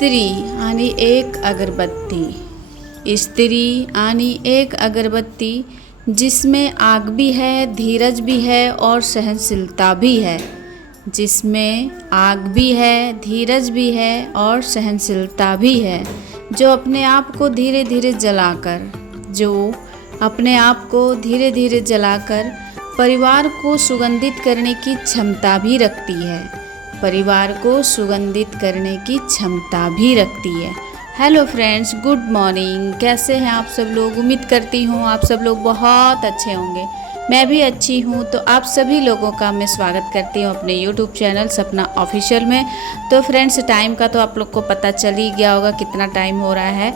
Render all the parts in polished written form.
स्त्री आणि एक अगरबत्ती। स्त्री आणि एक अगरबत्ती जिसमें आग भी है, धीरज भी है और सहनशीलता भी है। जिसमें आग भी है, धीरज भी है और सहनशीलता भी है। जो अपने आप को धीरे धीरे जलाकर परिवार को सुगंधित करने की क्षमता भी रखती है। Hello friends, good morning. कैसे हैं आप सब लोग? उम्मीद करती हूँ आप सब लोग बहुत अच्छे होंगे। मैं भी अच्छी हूँ। तो आप सभी लोगों का मैं स्वागत करती हूँ अपने यूट्यूब चैनल सपना ऑफिशियल में। तो फ्रेंड्स, टाइम का तो आप लोग को पता चल ही गया होगा कितना टाइम हो रहा है।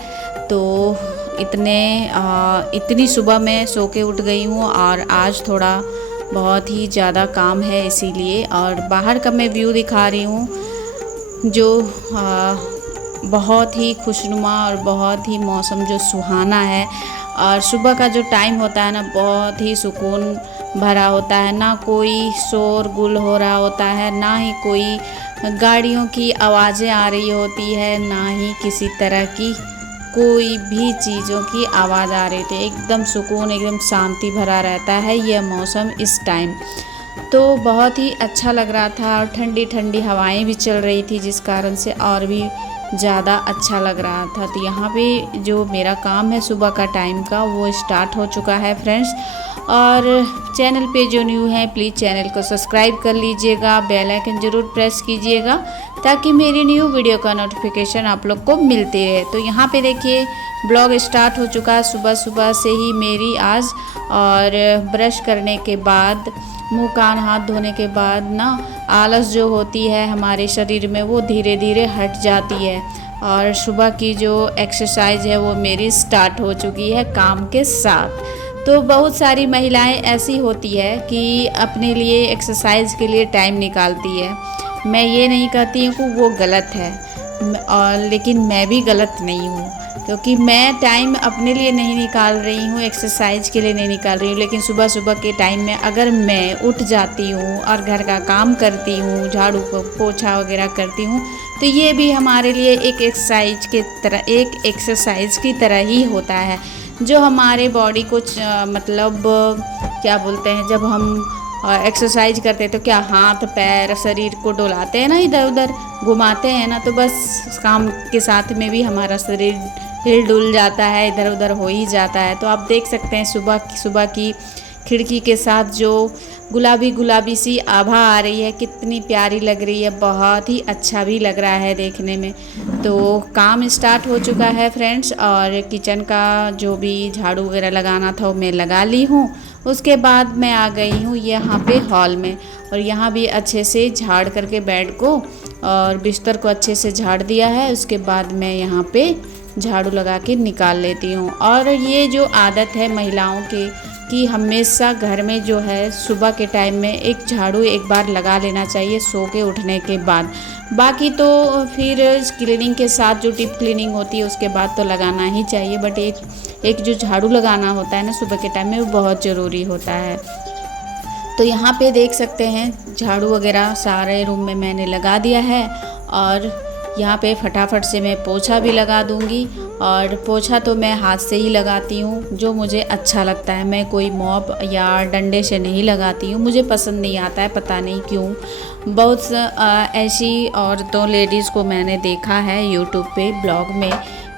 तो इतनी सुबह मैं सो के उठ गई हूँ और आज थोड़ा बहुत ही ज़्यादा काम है इसीलिए। और बाहर का मैं व्यू दिखा रही हूँ जो बहुत ही खुशनुमा और बहुत ही मौसम जो सुहाना है। और सुबह का जो टाइम होता है ना, बहुत ही सुकून भरा होता है। ना कोई शोर गुल हो रहा होता है, ना ही कोई गाड़ियों की आवाज़ें आ रही होती है, ना ही किसी तरह की कोई भी चीज़ों की आवाज़ आ रही थी। एकदम सुकून, एकदम शांति भरा रहता है यह मौसम इस टाइम। तो बहुत ही अच्छा लग रहा था और ठंडी ठंडी हवाएं भी चल रही थी, जिस कारण से और भी ज़्यादा अच्छा लग रहा था। तो यहाँ पे जो मेरा काम है सुबह का टाइम का, वो स्टार्ट हो चुका है फ्रेंड्स। और चैनल पे जो न्यू है प्लीज़ चैनल को सब्सक्राइब कर लीजिएगा, बेल आइकन ज़रूर प्रेस कीजिएगा ताकि मेरी न्यू वीडियो का नोटिफिकेशन आप लोग को मिलती रहे। तो यहाँ पे देखिए ब्लॉग स्टार्ट हो चुका है सुबह सुबह से ही मेरी आज। और ब्रश करने के बाद, मुंह कान हाथ धोने के बाद ना, आलस जो होती है हमारे शरीर में वो धीरे धीरे हट जाती है। और सुबह की जो एक्सरसाइज है वो मेरी स्टार्ट हो चुकी है काम के साथ। तो बहुत सारी महिलाएं ऐसी होती है कि अपने लिए एक्सरसाइज के लिए टाइम निकालती है। मैं ये नहीं कहती हूँ कि वो गलत है, और लेकिन मैं भी गलत नहीं हूँ, क्योंकि मैं टाइम अपने लिए नहीं निकाल रही हूँ, एक्सरसाइज के लिए नहीं निकाल रही हूँ। लेकिन सुबह सुबह के टाइम में अगर मैं उठ जाती हूँ और घर का काम करती हूँ, झाड़ू को पोछा वगैरह करती हूँ, तो ये भी हमारे लिए एक एक्सरसाइज की तरह ही होता है, जो हमारे बॉडी को मतलब क्या बोलते हैं, जब हम एक्सरसाइज करते हैं तो क्या हाथ पैर शरीर को डुलाते हैं ना, इधर उधर घुमाते हैं ना, तो बस काम के साथ में भी हमारा शरीर हिल डुल जाता है, इधर उधर हो ही जाता है। तो आप देख सकते हैं सुबह की खिड़की के साथ जो गुलाबी गुलाबी सी आभा आ रही है, कितनी प्यारी लग रही है, बहुत ही अच्छा भी लग रहा है देखने में। तो काम स्टार्ट हो चुका है फ्रेंड्स, और किचन का जो भी झाड़ू वगैरह लगाना था वो मैं लगा ली हूँ। उसके बाद मैं आ गई हूँ यहाँ पे हॉल में, और यहाँ भी अच्छे से झाड़ करके बेड को और बिस्तर को अच्छे से झाड़ दिया है। उसके बाद मैं यहाँ पे झाड़ू लगा के निकाल लेती हूँ। और ये जो आदत है महिलाओं की कि हमेशा घर में जो है सुबह के टाइम में एक झाड़ू एक बार लगा लेना चाहिए सो के उठने के बाद। बाकी तो फिर क्लीनिंग के साथ जो डीप क्लीनिंग होती है उसके बाद तो लगाना ही चाहिए, बट एक जो झाड़ू लगाना होता है ना सुबह के टाइम में, वो बहुत ज़रूरी होता है। तो यहाँ पे देख सकते हैं झाड़ू वगैरह सारे रूम में मैंने लगा दिया है। और यहाँ पे फटाफट से मैं पोछा भी लगा दूँगी। और पोछा तो मैं हाथ से ही लगाती हूँ, जो मुझे अच्छा लगता है। मैं कोई मॉप या डंडे से नहीं लगाती हूँ, मुझे पसंद नहीं आता है, पता नहीं क्यों। बहुत ऐसी औरतों लेडीज़ को मैंने देखा है यूट्यूब पे ब्लॉग में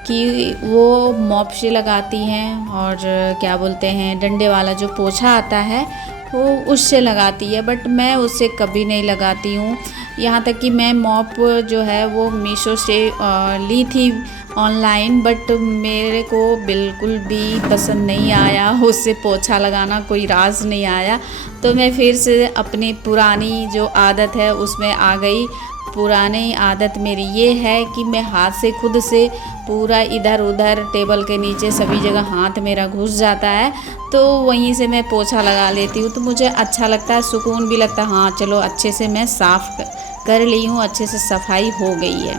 कि वो मॉप से लगाती हैं, और क्या बोलते हैं डंडे वाला जो पोछा आता है वो उससे लगाती है, बट मैं उससे कभी नहीं लगाती हूँ। यहाँ तक कि मैं मॉप जो है वो मीशो से ली थी ऑनलाइन, बट मेरे को बिल्कुल भी पसंद नहीं आया उससे पोछा लगाना, कोई राज नहीं आया। तो मैं फिर से अपनी पुरानी जो आदत है उसमें आ गई। पुरानी आदत मेरी ये है कि मैं हाथ से खुद से पूरा इधर उधर टेबल के नीचे सभी जगह हाथ मेरा घुस जाता है, तो वहीं से मैं पोछा लगा लेती हूँ। तो मुझे अच्छा लगता है, सुकून भी लगता है, हाँ चलो अच्छे से मैं साफ़ कर ली हूँ, अच्छे से सफाई हो गई है।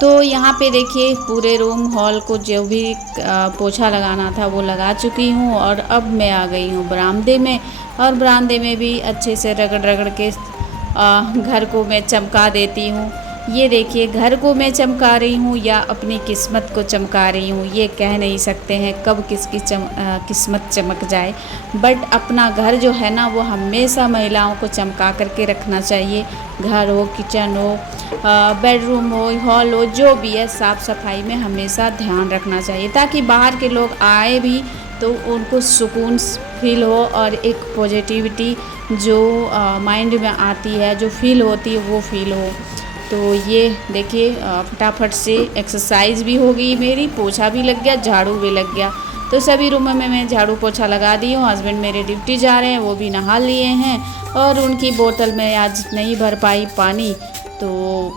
तो यहाँ पे देखिए पूरे रूम हॉल को जो भी पोछा लगाना था वो लगा चुकी हूँ। और अब मैं आ गई हूँ बरामदे में, और बरामदे में भी अच्छे से रगड़ रगड़ के घर को मैं चमका देती हूँ। ये देखिए, घर को मैं चमका रही हूँ या अपनी किस्मत को चमका रही हूँ, ये कह नहीं सकते हैं कब किसकी किस्मत चमक जाए। बट अपना घर जो है ना, वो हमेशा महिलाओं को चमका करके रखना चाहिए। घर हो, किचन हो, बेडरूम हो, हॉल हो, जो भी है, साफ़ सफाई में हमेशा ध्यान रखना चाहिए, ताकि बाहर के लोग आए भी तो उनको सुकून फील हो और एक पॉजिटिविटी जो माइंड में आती है, जो फील होती है, वो फील हो। तो ये देखिए, फटाफट से एक्सरसाइज भी हो गई मेरी, पोछा भी लग गया, झाड़ू भी लग गया। तो सभी रूमों में मैं झाड़ू पोछा लगा दी हूँ। हस्बैंड मेरे ड्यूटी जा रहे हैं, वो भी नहा लिए हैं, और उनकी बोतल में आज नहीं भर पाई पानी, तो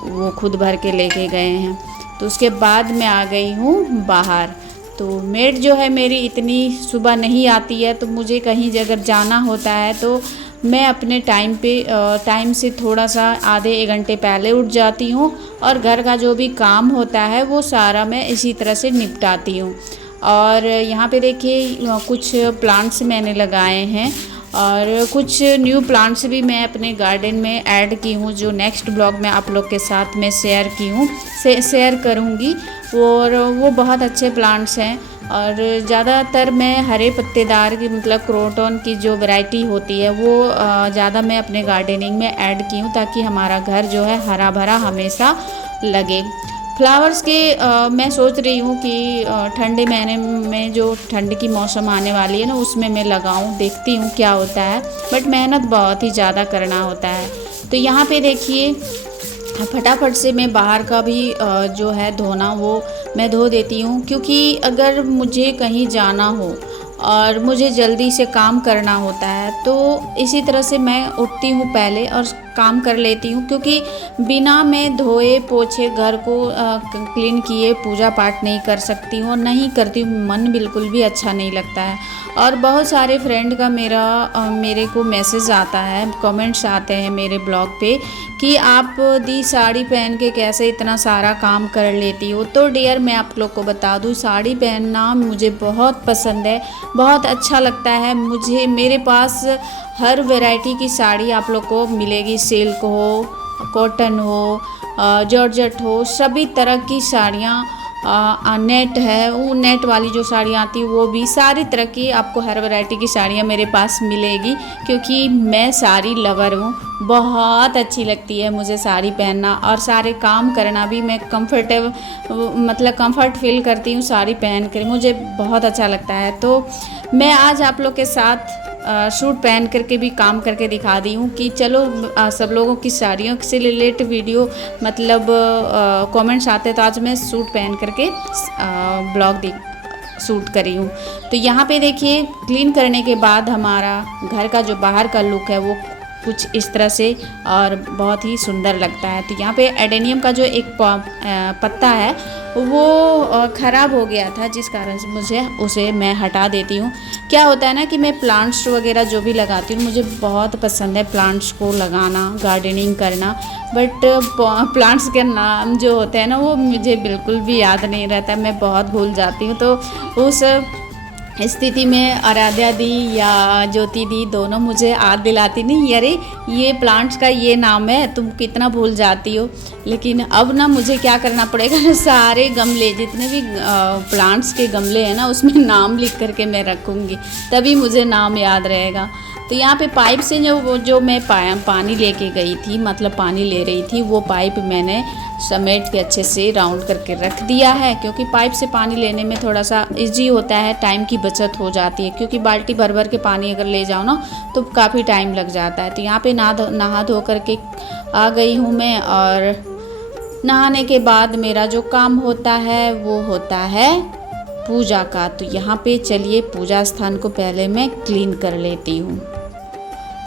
वो खुद भर के लेके गए हैं। तो उसके बाद मैं आ गई हूँ बाहर। तो मेड जो है मेरी इतनी सुबह नहीं आती है, तो मुझे कहीं अगर जाना होता है तो मैं अपने टाइम से थोड़ा सा आधे 1 घंटे पहले उठ जाती हूँ, और घर का जो भी काम होता है वो सारा मैं इसी तरह से निपटाती हूँ। और यहाँ पे देखिए, कुछ प्लांट्स मैंने लगाए हैं, और कुछ न्यू प्लांट्स भी मैं अपने गार्डन में ऐड की हूँ, जो नेक्स्ट ब्लॉग में आप लोग के साथ में शेयर करूँगी। और वो बहुत अच्छे प्लांट्स हैं, और ज़्यादातर मैं हरे पत्तेदार की, मतलब क्रोटन की जो वैरायटी होती है, वो ज़्यादा मैं अपने गार्डनिंग में ऐड की हूँ, ताकि हमारा घर जो है हरा भरा हमेशा लगे। फ्लावर्स के मैं सोच रही हूँ कि ठंडे महीने में, जो ठंड की मौसम आने वाली है ना, उसमें मैं लगाऊँ, देखती हूँ क्या होता है। बट मेहनत बहुत ही ज़्यादा करना होता है। तो यहाँ पे देखिए, फटाफट से मैं बाहर का भी जो है धोना, वो मैं धो देती हूँ, क्योंकि अगर मुझे कहीं जाना हो और मुझे जल्दी से काम करना होता है, तो इसी तरह से मैं उठती हूँ पहले और काम कर लेती हूँ, क्योंकि बिना मैं धोए पोछे घर को क्लीन किए पूजा पाठ नहीं कर सकती हूँ, और नहीं करती हूँ, मन बिल्कुल भी अच्छा नहीं लगता है। और बहुत सारे फ्रेंड का मेरे को मैसेज आता है, कमेंट्स आते हैं मेरे ब्लॉग पे कि आप दी साड़ी पहन के कैसे इतना सारा काम कर लेती हो। तो डियर, मैं आप लोग को बता दूँ, साड़ी पहनना मुझे बहुत पसंद है, बहुत अच्छा लगता है मुझे। मेरे पास हर वैरायटी की साड़ी आप लोग को मिलेगी, सिल्क हो, कॉटन हो, जॉर्जेट हो, सभी तरह की साड़ियाँ, नेट है, वो नेट वाली जो साड़ियाँ आती है, वो भी सारी तरह की आपको हर वैरायटी की साड़ियाँ मेरे पास मिलेगी, क्योंकि मैं साड़ी लवर हूँ। बहुत अच्छी लगती है मुझे साड़ी पहनना, और सारे काम करना भी मैं कंफर्ट फील करती हूँ साड़ी पहन कर, मुझे बहुत अच्छा लगता है। तो मैं आज आप लोग के साथ सूट पहन करके भी काम करके दिखा दी हूँ कि चलो, सब लोगों की साड़ियों से रिलेटेड वीडियो, मतलब कमेंट्स आते, तो आज मैं सूट पहन करके ब्लॉग शूट करी हूँ। तो यहाँ पे देखिए, क्लीन करने के बाद हमारा घर का जो बाहर का लुक है वो कुछ इस तरह से और बहुत ही सुंदर लगता है। तो यहाँ पे एडेनियम का जो एक पत्ता है वो ख़राब हो गया था, जिस कारण से उसे मैं हटा देती हूँ। क्या होता है ना कि मैं प्लांट्स वगैरह जो भी लगाती हूँ, मुझे बहुत पसंद है प्लांट्स को लगाना, गार्डनिंग करना, बट प्लांट्स के नाम जो होते हैं ना, वो मुझे बिल्कुल भी याद नहीं रहता, मैं बहुत भूल जाती हूँ। तो उस स्थिति में आराध्या दी या ज्योति दी दोनों मुझे याद दिलाती, नहीं अरे ये प्लांट्स का ये नाम है, तुम कितना भूल जाती हो। लेकिन अब ना मुझे क्या करना पड़ेगा ना, सारे गमले, जितने भी प्लांट्स के गमले हैं ना, उसमें नाम लिख करके मैं रखूँगी, तभी मुझे नाम याद रहेगा। तो यहाँ पे पाइप से जो मैं पानी लेके गई थी, मतलब पानी ले रही थी, वो पाइप मैंने समेट के अच्छे से राउंड करके रख दिया है, क्योंकि पाइप से पानी लेने में थोड़ा सा इजी होता है, टाइम की बचत हो जाती है, क्योंकि बाल्टी भर भर के पानी अगर ले जाओ ना तो काफ़ी टाइम लग जाता है। तो यहाँ पे नहा धो करके आ गई हूँ मैं, और नहाने के बाद मेरा जो काम होता है वो होता है पूजा का। तो यहाँ पे चलिए पूजा स्थान को पहले मैं क्लीन कर लेती हूँ।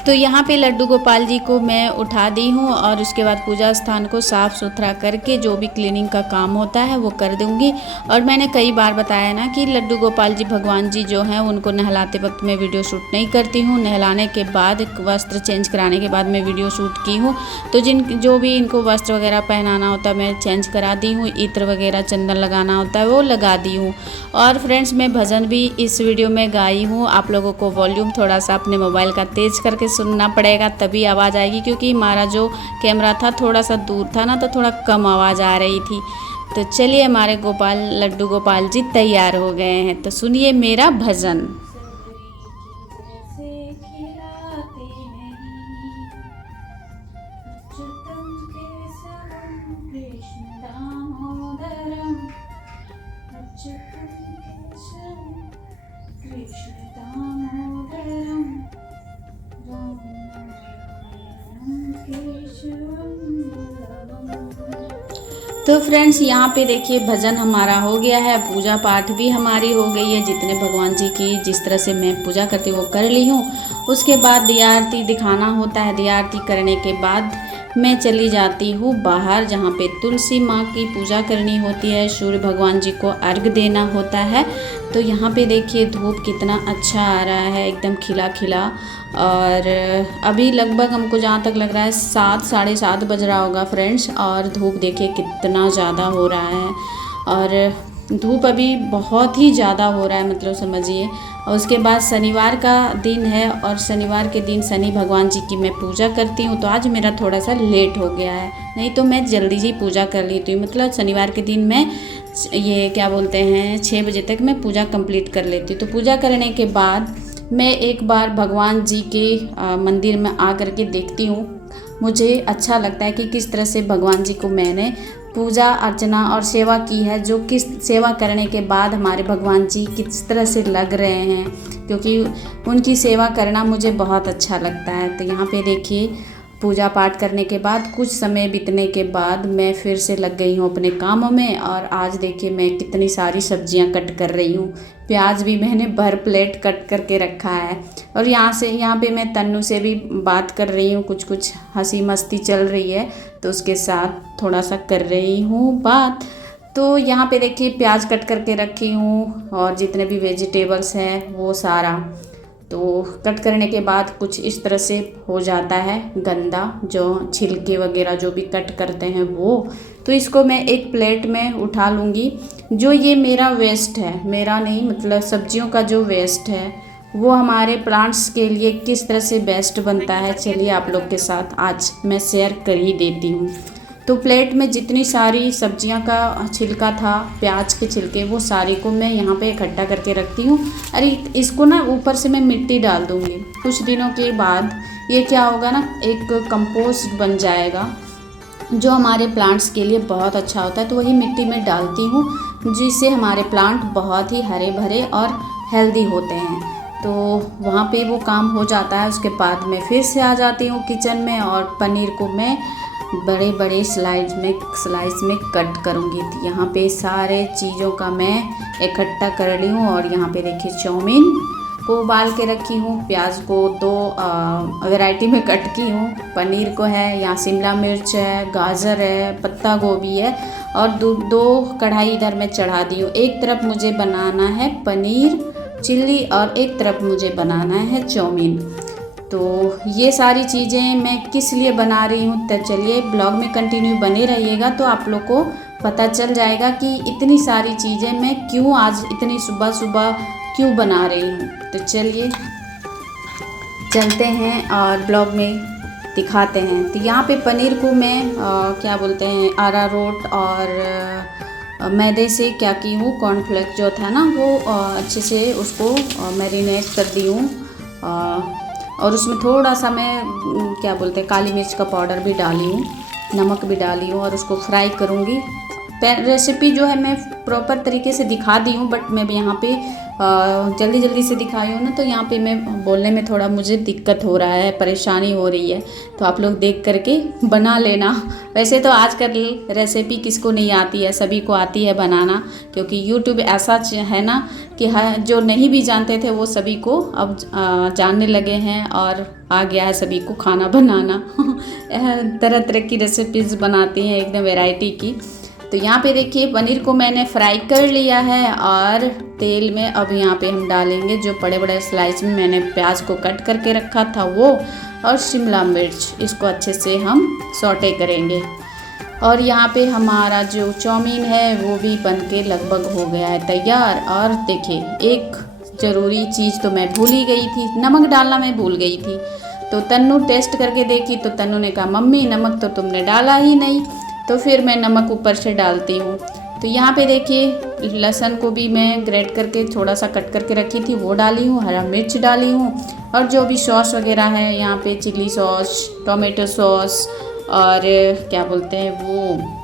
तो यहाँ पे लड्डू गोपाल जी को मैं उठा दी हूँ, और उसके बाद पूजा स्थान को साफ़ सुथरा करके जो भी क्लीनिंग का काम होता है वो कर दूँगी। और मैंने कई बार बताया ना कि लड्डू गोपाल जी भगवान जी जो हैं उनको नहलाते वक्त मैं वीडियो शूट नहीं करती हूँ, नहलाने के बाद वस्त्र चेंज कराने के बाद मैं वीडियो शूट की हूँ। तो जो भी इनको वस्त्र वगैरह पहनाना होता है मैं चेंज करा दी हूँ, इत्र वगैरह चंदन लगाना होता है वो लगा दी हूँ। और फ्रेंड्स, मैं भजन भी इस वीडियो में गाई हूँ, आप लोगों को वॉल्यूम थोड़ा सा अपने मोबाइल का तेज़ करके सुनना पड़ेगा, तभी आवाज़ आएगी, क्योंकि हमारा जो कैमरा था थोड़ा सा दूर था ना, तो थोड़ा कम आवाज़ आ रही थी। तो चलिए, हमारे लड्डू गोपाल जी तैयार हो गए हैं, तो सुनिए मेरा भजन। तो फ्रेंड्स, यहाँ पे देखिए भजन हमारा हो गया है, पूजा पाठ भी हमारी हो गई है। जितने भगवान जी की जिस तरह से मैं पूजा करती हूँ वो कर ली हूँ। उसके बाद दिया आरती दिखाना होता है। दिया आरती करने के बाद मैं चली जाती हूँ बाहर, जहाँ पे तुलसी माँ की पूजा करनी होती है, सूर्य भगवान जी को अर्घ देना होता है। तो यहाँ पे देखिए धूप कितना अच्छा आ रहा है, एकदम खिला खिला। और अभी लगभग हमको जहाँ तक लग रहा है 7 साढ़े 7 बज रहा होगा फ्रेंड्स। और धूप देखिए कितना ज़्यादा हो रहा है, और धूप अभी बहुत ही ज़्यादा हो रहा है, मतलब समझिए। और उसके बाद शनिवार का दिन है, और शनिवार के दिन शनि भगवान जी की मैं पूजा करती हूँ। तो आज मेरा थोड़ा सा लेट हो गया है, नहीं तो मैं जल्दी ही पूजा कर लेती हूँ। मतलब शनिवार के दिन मैं ये क्या बोलते हैं 6 बजे तक मैं पूजा कंप्लीट कर लेती हूँ। तो पूजा करने के बाद मैं एक बार भगवान जी के मंदिर में आ कर के देखती हूँ। मुझे अच्छा लगता है कि किस तरह से भगवान जी को मैंने पूजा अर्चना और सेवा की है, जो किस सेवा करने के बाद हमारे भगवान जी किस तरह से लग रहे हैं, क्योंकि उनकी सेवा करना मुझे बहुत अच्छा लगता है। तो यहाँ पे देखिए पूजा पाठ करने के बाद कुछ समय बीतने के बाद मैं फिर से लग गई हूँ अपने कामों में। और आज देखिए मैं कितनी सारी सब्जियाँ कट कर रही हूँ। प्याज भी मैंने भर प्लेट कट करके रखा है। और यहाँ पे मैं तन्नू से भी बात कर रही हूँ, कुछ हंसी मस्ती चल रही है, तो उसके साथ थोड़ा सा कर रही हूँ बात। तो यहाँ पे देखिए प्याज कट करके रखी हूँ, और जितने भी वेजिटेबल्स हैं वो सारा तो कट करने के बाद कुछ इस तरह से हो जाता है गंदा, जो छिलके वगैरह जो भी कट करते हैं वो। तो इसको मैं एक प्लेट में उठा लूँगी। जो ये मेरा वेस्ट है, मेरा नहीं मतलब सब्जियों का जो वेस्ट है, वो हमारे प्लांट्स के लिए किस तरह से बेस्ट बनता है, चलिए आप लोग के साथ आज मैं शेयर कर ही देती हूँ। तो प्लेट में जितनी सारी सब्जियां का छिलका था, प्याज के छिलके, वो सारी को मैं यहाँ पे इकट्ठा करके रखती हूँ। अरे इसको ना ऊपर से मैं मिट्टी डाल दूँगी। कुछ दिनों के बाद ये क्या होगा ना, एक कंपोस्ट बन जाएगा, जो हमारे प्लांट्स के लिए बहुत अच्छा होता है। तो वही मिट्टी में डालती हूँ, जिससे हमारे प्लांट बहुत ही हरे भरे और हेल्दी होते हैं। तो वहाँ पे वो काम हो जाता है। उसके बाद मैं फिर से आ जाती हूँ किचन में, और पनीर को मैं बड़े बड़े स्लाइस में कट करूँगी। तो यहाँ पे सारे चीज़ों का मैं इकट्ठा कर ली हूँ। और यहाँ पे देखिए चाउमीन को उबाल के रखी हूँ, प्याज को 2 वैरायटी में कट की हूँ, पनीर को है, यहाँ शिमला मिर्च है, गाजर है, पत्ता गोभी है, और 2 कढ़ाई इधर मैं चढ़ा दी हूँ। एक तरफ मुझे बनाना है पनीर चिल्ली, और एक तरफ मुझे बनाना है चाउमीन। तो ये सारी चीज़ें मैं किस लिए बना रही हूँ, तो चलिए ब्लॉग में कंटिन्यू बने रहिएगा, तो आप लोग को पता चल जाएगा कि इतनी सारी चीज़ें मैं क्यों आज इतनी सुबह सुबह क्यों बना रही हूँ। तो चलिए चलते हैं और ब्लॉग में दिखाते हैं। तो यहाँ पे पनीर को मैं क्या बोलते हैं अरारोट और मैदे से क्या की हूँ, कॉर्नफ्लेक्स जो था ना वो अच्छे से उसको मैरिनेट कर दी हूँ। और उसमें थोड़ा सा मैं क्या बोलते हैं काली मिर्च का पाउडर भी डाली हूँ, नमक भी डाली हूँ, और उसको फ्राई करूँगी। रेसिपी जो है मैं प्रॉपर तरीके से दिखा दी हूँ, बट मैं भी यहाँ पे जल्दी से दिखाई हूँ ना, तो यहाँ पे मैं बोलने में थोड़ा मुझे दिक्कत हो रहा है, परेशानी हो रही है। तो आप लोग देख करके बना लेना। वैसे तो आजकल रेसिपी किसको नहीं आती है, सभी को आती है बनाना, क्योंकि यूट्यूब ऐसा है ना कि जो नहीं भी जानते थे वो सभी को अब जानने लगे हैं, और आ गया है सभी को खाना बनाना। तरह तरह की रेसिपीज़ बनाती हैं, एकदम वैरायटी की। तो यहाँ पे देखिए पनीर को मैंने फ्राई कर लिया है, और तेल में अब यहाँ पे हम डालेंगे जो बड़े बड़े स्लाइस में मैंने प्याज को कट करके रखा था वो, और शिमला मिर्च। इसको अच्छे से हम सौटे करेंगे। और यहाँ पे हमारा जो चाउमीन है वो भी बनके लगभग हो गया है तैयार। और देखिए एक ज़रूरी चीज़ तो मैं भूल ही गई थी, नमक डालना मैं भूल गई थी। तो तन्नू टेस्ट करके देखी तो तन्नू ने कहा मम्मी नमक तो तुमने डाला ही नहीं। तो फिर मैं नमक ऊपर से डालती हूँ। तो यहाँ पे देखिए लहसुन को भी मैं ग्रेट करके थोड़ा सा कट करके रखी थी वो डाली हूँ, हरा मिर्च डाली हूँ और जो भी सॉस वगैरह है यहाँ पे चिली सॉस, टोमेटो सॉस और क्या बोलते हैं वो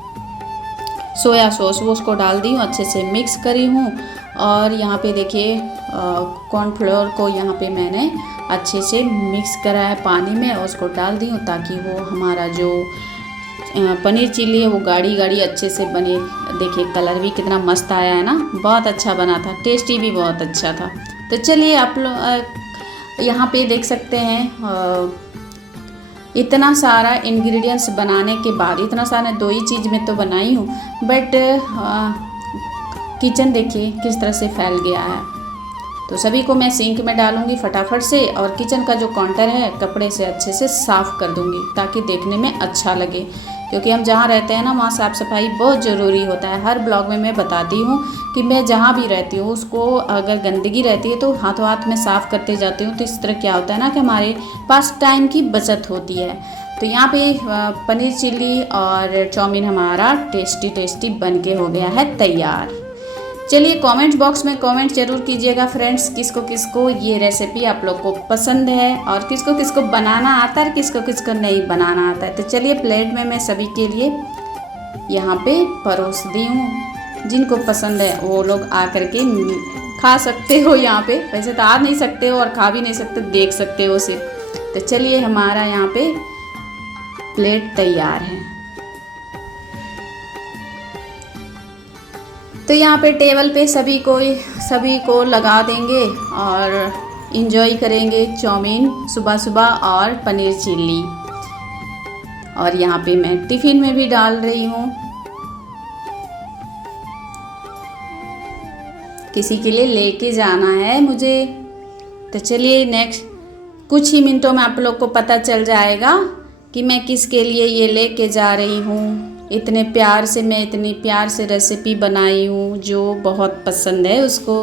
सोया सॉस, वो उसको डाल दी हूँ, अच्छे से मिक्स करी हूँ। और यहाँ पे देखिए कॉर्नफ्लोर को यहाँ पे मैंने अच्छे से मिक्स करा है पानी में और उसको डाल दी हूँ ताकि वो हमारा जो पनीर चिल्ली है वो गाढ़ी गाढ़ी अच्छे से बने। देखिए कलर भी कितना मस्त आया है ना, बहुत अच्छा बना था, टेस्टी भी बहुत अच्छा था। तो चलिए आप लोग यहाँ पे देख सकते हैं इतना सारा इंग्रेडिएंट्स बनाने के बाद, इतना सारा 2 ही चीज़ में तो बनाई हूँ बट किचन देखिए किस तरह से फैल गया है। तो सभी को मैं सिंक में डालूंगी फटाफट से और किचन का जो काउंटर है कपड़े से अच्छे से साफ़ कर दूंगी ताकि देखने में अच्छा लगे, क्योंकि हम जहाँ रहते हैं ना वहाँ साफ़ सफाई बहुत ज़रूरी होता है। हर ब्लॉग में मैं बताती हूँ कि मैं जहाँ भी रहती हूँ उसको अगर गंदगी रहती है तो हाथों हाथ में साफ़ करते जाती हूँ। तो इस तरह क्या होता है ना कि हमारे पास टाइम की बचत होती है। तो यहाँ पे पनीर चिल्ली और चाउमीन हमारा टेस्टी बन के हो गया है तैयार। चलिए कमेंट बॉक्स में कमेंट जरूर कीजिएगा फ्रेंड्स, किसको किसको ये रेसिपी आप लोग को पसंद है और किसको किसको बनाना आता है, किसको किसको नहीं बनाना आता है। तो चलिए प्लेट में मैं सभी के लिए यहाँ पे परोस दी हूँ। जिनको पसंद है वो लोग आ करके खा सकते हो यहाँ पे, वैसे तो आ नहीं सकते हो और खा भी नहीं सकते, देख सकते हो सिर्फ। तो चलिए हमारा यहाँ पे प्लेट तैयार है। तो यहाँ पे टेबल पे सभी को लगा देंगे और इंजॉय करेंगे चाउमीन सुबह सुबह और पनीर चिल्ली। और यहाँ पे मैं टिफ़िन में भी डाल रही हूँ, किसी के लिए लेके जाना है मुझे। तो चलिए नेक्स्ट कुछ ही मिनटों में आप लोग को पता चल जाएगा कि मैं किसके लिए ये लेके जा रही हूँ। इतने प्यार से रेसिपी बनाई हूँ जो बहुत पसंद है उसको।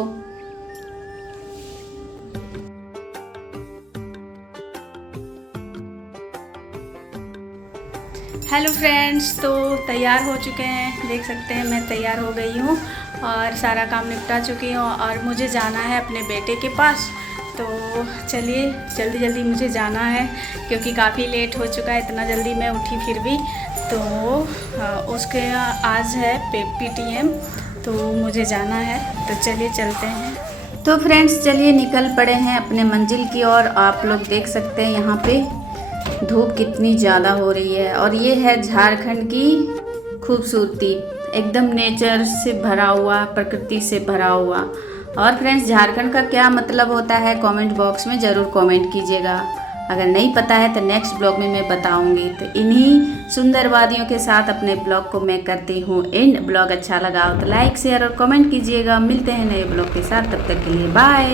हेलो फ्रेंड्स, तो तैयार हो चुके हैं, देख सकते हैं मैं तैयार हो गई हूँ और सारा काम निपटा चुकी हूँ और मुझे जाना है अपने बेटे के पास। तो चलिए जल्दी जल्दी मुझे जाना है क्योंकि काफ़ी लेट हो चुका है, इतना जल्दी मैं उठी फिर भी। तो उसके आज है PTM, तो मुझे जाना है, तो चलिए चलते हैं। तो फ्रेंड्स चलिए निकल पड़े हैं अपने मंजिल की ओर। आप लोग देख सकते हैं यहाँ पे धूप कितनी ज़्यादा हो रही है और ये है झारखंड की खूबसूरती, एकदम नेचर से भरा हुआ, प्रकृति से भरा हुआ। और फ्रेंड्स झारखंड का क्या मतलब होता है कमेंट बॉक्स में ज़रूर कमेंट कीजिएगा। अगर नहीं पता है तो नेक्स्ट ब्लॉग में मैं बताऊंगी। तो इन्हीं सुंदर वादियों के साथ अपने ब्लॉग को मैं करती हूँ एंड। ब्लॉग अच्छा लगा हो तो लाइक शेयर और कमेंट कीजिएगा। मिलते हैं नए ब्लॉग के साथ, तब तक के लिए बाय।